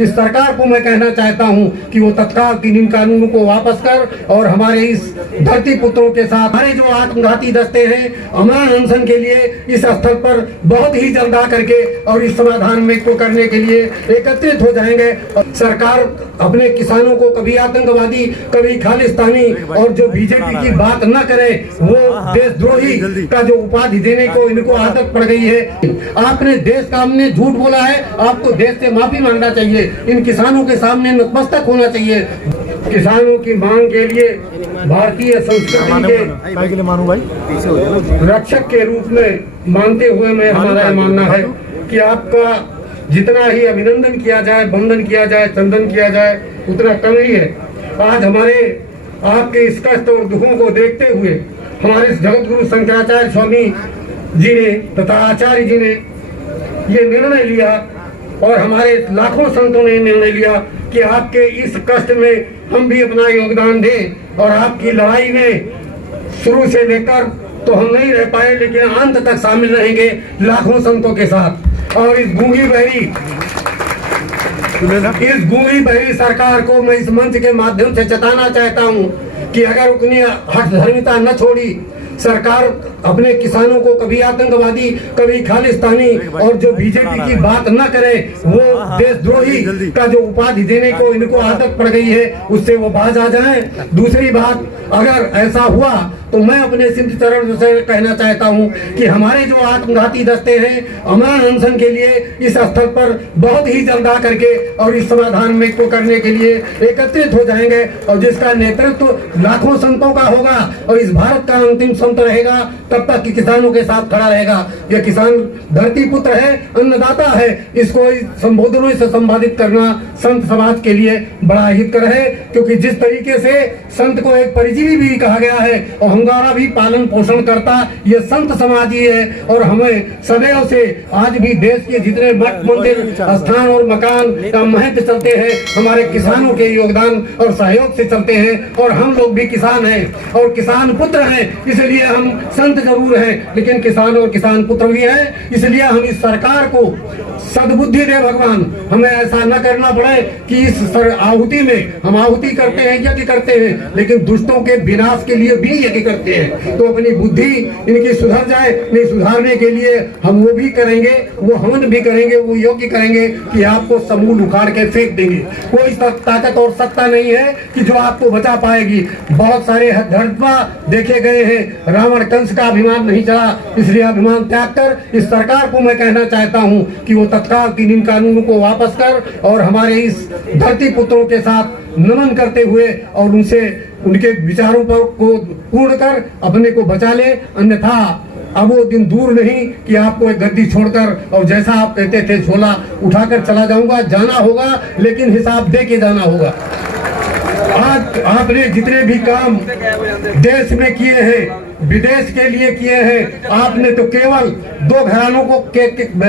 इस सरकार को मैं कहना चाहता हूं कि वो तत्काल 3 कानूनों को वापस कर और हमारे इस धरती पुत्रों के साथ हमारे जो आत्मघाती दस्ते हैं अमरण अनशन के लिए इस स्थल पर बहुत ही जल्द आकर के और इस समाधान में को करने के लिए एकत्रित हो जाएंगे। सरकार अपने किसानों को कभी आतंकवादी कभी खालिस्तानी और जो बीजेपी की बात न करे वो देशद्रोही का जो उपाधि देने को इनको आदत पड़ गई है। आपने देश का हमने झूठ बोला है, आपको देश से माफी मांगना चाहिए, इन किसानों के सामने नतमस्तक होना चाहिए। किसानों की मांग के लिए भारतीय संस्कृति के रक्षक के रूप में मानते हुए मैं हमारा यह मानना है कि आपका जितना ही अभिनंदन किया जाए, वंदन किया जाए, चंदन किया जाए उतना कम ही है। आज हमारे आपके इस कष्ट और दुखों को देखते हुए हमारे जगत गुरु शंकराचार्य स्वामी जी ने तथा आचार्य जी ने ये निर्णय लिया और हमारे लाखों संतों ने निर्णय लिया कि आपके इस कष्ट में हम भी अपना योगदान दें और आपकी लड़ाई में शुरू से लेकर तो हम नहीं रह पाए लेकिन अंत तक शामिल रहेंगे लाखों संतों के साथ। और इस गूंगी बहरी सरकार को मैं इस मंच के माध्यम से चेताना चाहता हूं कि अगर उतनी हठधर्मिता न छोड़ी, सरकार अपने किसानों को कभी आतंकवादी कभी खालिस्तानी और जो बीजेपी की बात न करे वो देशद्रोही का जो उपाधि देने को इनको आदत पड़ गई है उससे वो बाज आ जाए। दूसरी बात, अगर ऐसा हुआ तो मैं अपने सिंध चरण से कहना चाहता हूं कि हमारे जो आत्मघाती दस्ते हैं अमरण अनशन के लिए इस स्थल पर बहुत ही जल्द आकर के और इस समाधान में को करने के लिए एकत्रित हो जाएंगे और जिसका नेतृत्व लाखों संतों का होगा और इस भारत का अंतिम संत रहेगा तब तक कि किसानों के साथ खड़ा रहेगा। यह किसान धरती पुत्र है, अन्नदाता है, इसको संबोधनों से संवादित करना संत समाज के लिए बड़ा हितकर है, क्योंकि जिस तरीके से संत को एक परिजीवी भी कहा गया है और हमारा भी पालन पोषण करता ये संत समाज ही है। और हमें सदैव से आज भी देश के जितने मठ मंदिर स्थान और मकान का महत्व चलते हैं हमारे किसानों के योगदान और सहयोग से चलते हैं और हम लोग भी किसान हैं और किसान पुत्र हैं, इसलिए हम संत जरूर हैं लेकिन किसान और किसान पुत्र भी हैं। इसलिए हम इस सरकार को सद्बुद्धि दे भगवान, हमें ऐसा न करना पड़े कि इस आहुति में हम आहुति करते हैं यज्ञ करते हैं लेकिन दुष्टों के विनाश के लिए भी यज्ञ करते हैं। तो अपनी बुद्धि इनकी सुधर जाए, नहीं सुधारने के लिए हम वो भी करेंगे, वो हवन भी करेंगे, वो यज्ञ करेंगे कि आपको समूल उखाड़ के फेंक देंगे। कोई ताकत और सत्ता नहीं है कि जो आपको बचा पाएगी। बहुत सारे धर्मा देखे गए हैं, रावण कंस का अभिमान नहीं चला, इसलिए अभिमान त्याग कर इस सरकार को मैं कहना चाहता हूं कि वो तत्काल 3 कानूनों को वापस कर और हमारे इस धरती पुत्रों के साथ नमन करते हुए और उनसे उनके विचारों पर को पूर्ण कर अपने को बचा ले। अन्यथा अब वो दिन दूर नहीं कि आपको एक गद्दी छोड़कर और जैसा आप कहते थे झोला उठाकर चला जाऊंगा, जाना होगा लेकिन हिसाब दे के जाना होगा। आज आपने जितने भी काम देश में किए हैं विदेश के लिए किए हैं, आपने तो केवल 2 घरानों को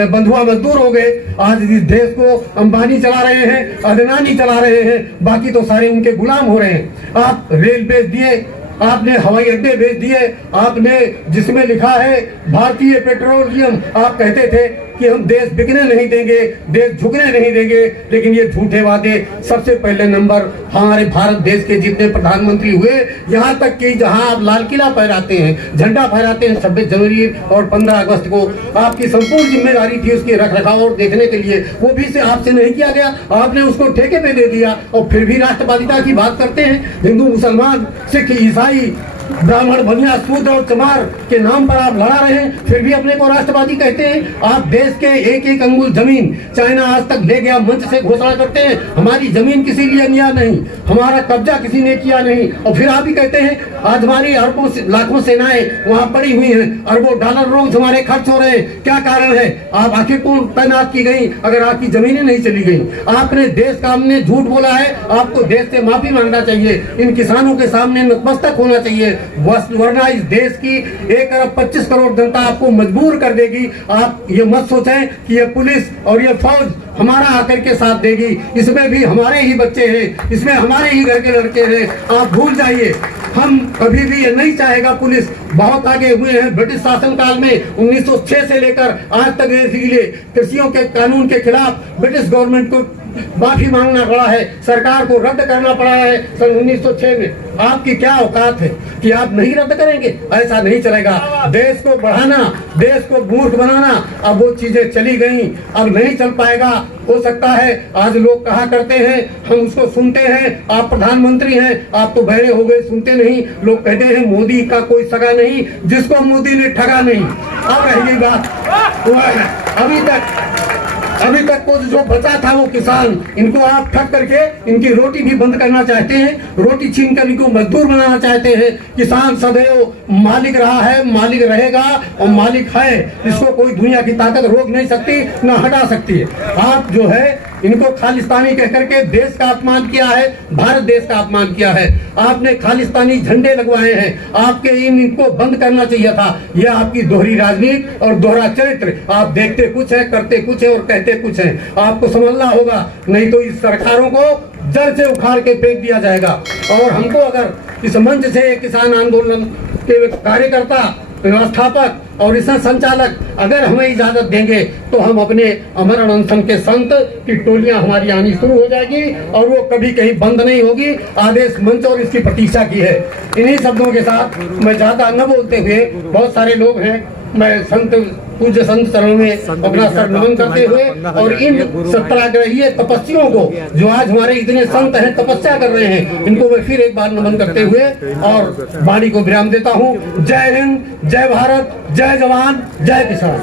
बंधुआ मजदूर हो गए। आज इस देश को अंबानी चला रहे हैं, अदनानी चला रहे हैं, बाकी तो सारे उनके गुलाम हो रहे हैं। आप रेल बेच दिए, आपने हवाई अड्डे भेज दिए, आपने जिसमें लिखा है भारतीय पेट्रोलियम, आप कहते थे कि हम देश बिकने नहीं देंगे, देश झुकने नहीं देंगे, लेकिन ये झूठे वादे। सबसे पहले नंबर हमारे भारत देश के जितने प्रधानमंत्री हुए, यहाँ तक कि जहाँ आप लाल किला फहराते हैं, झंडा फहराते हैं 26 जनवरी और 15 अगस्त को, आपकी संपूर्ण जिम्मेदारी थी उसके रख रखाव और देखने के लिए, वो भी से आपसे नहीं किया गया। आपने उसको ठेके पे दे दिया और फिर भी राष्ट्रवादिता की बात करते हैं। हिंदू मुसलमान सिख ईसाई ब्राह्मण बनिया शूद्र और चमार के नाम पर आप लड़ा रहे हैं, फिर भी अपने को राष्ट्रवादी कहते हैं। आप देश के एक एक अंगुल जमीन चाइना आज तक ले गया, मंच से घोषणा करते हैं हमारी जमीन किसी लिए लिया नहीं, हमारा कब्जा किसी ने किया नहीं, और फिर आप ही कहते हैं आज हमारी अरबों लाखों सेनाएं वहां पड़ी हुई हैं, अरबों डॉलर रोज हमारे खर्च हो रहे हैं। क्या कारण है? आप आखिर कौन तैनात की गई अगर आपकी जमीनें नहीं चली गई? आपने देश का हमने झूठ बोला है, आपको देश से माफी मांगना चाहिए, इन किसानों के सामने नतमस्तक होना चाहिए, वरना इस देश की 1 अरब 25 करोड़ जनता आपको मजबूर कर देगी। आप ये मत सोचें कि ये पुलिस और ये फौज हमारा आकर के साथ देगी, इसमें भी हमारे ही बच्चे हैं, इसमें हमारे ही घर के लड़के हैं। आप भूल जाइए, हम कभी भी ये नहीं चाहेगा। पुलिस बहुत आगे हुए हैं, ब्रिटिश शासन काल में 1906 से लेकर आज तक इसलिए कृषियों के कानून के खिलाफ ब्रिटिश गवर्नमेंट को माफी मांगना पड़ा है, सरकार को रद्द करना पड़ा है सन 1906 में। आपकी क्या औकात है कि आप नहीं रद्द करेंगे? ऐसा नहीं चलेगा। देश को बढ़ाना, देश को मूर्ख बनाना, अब वो चीजें चली गई, अब नहीं चल पाएगा। हो सकता है आज लोग कहा करते हैं, हम उसको सुनते हैं, आप प्रधानमंत्री हैं, आप तो बहरे हो गए, सुनते नहीं। लोग कहते हैं मोदी का कोई सगा नहीं जिसको मोदी ने ठगा नहीं। अब रह गई बात, अभी तक वो जो बचा था वो किसान, इनको आप ठग करके इनकी रोटी भी बंद करना चाहते हैं, रोटी छीन कर इनको मजदूर बनाना चाहते हैं। किसान सदैव मालिक रहा है, मालिक रहेगा और मालिक है, इसको कोई दुनिया की ताकत रोक नहीं सकती, न हटा सकती है। आप जो है इनको खालिस्तानी कह करके देश का अपमान किया है, भारत देश का अपमान किया है। आपने खालिस्तानी झंडे लगवाए हैं, आपके इनको बंद करना चाहिए था। यह आपकी दोहरी राजनीति और दोहरा चरित्र, आप देखते कुछ है, करते कुछ है और कहते कुछ है। आपको समझना होगा, नहीं तो इस सरकारों को जड़ से उखाड़ के फेंक दिया जाएगा। और हमको अगर इस मंच से किसान आंदोलन के कार्यकर्ता, व्यवस्थापक और इसका संचालक अगर हमें इजाजत देंगे तो हम अपने अमर अनशन के संत की टोलियां हमारी आनी शुरू हो जाएगी और वो कभी कहीं बंद नहीं होगी। आदेश मंच और इसकी प्रतीक्षा की है। इन्हीं शब्दों के साथ मैं ज्यादा न बोलते हुए, बहुत सारे लोग हैं, मैं संत पूज्य संत चरणों में अपना सर नमन करते हुए और इन सत्याग्रही तपस्वियों को जो आज हमारे इतने संत हैं, तपस्या कर रहे हैं, इनको मैं फिर एक बार नमन करते हुए और वाणी को विराम देता हूँ। जय हिंद, जय भारत, जय जवान, जय किसान।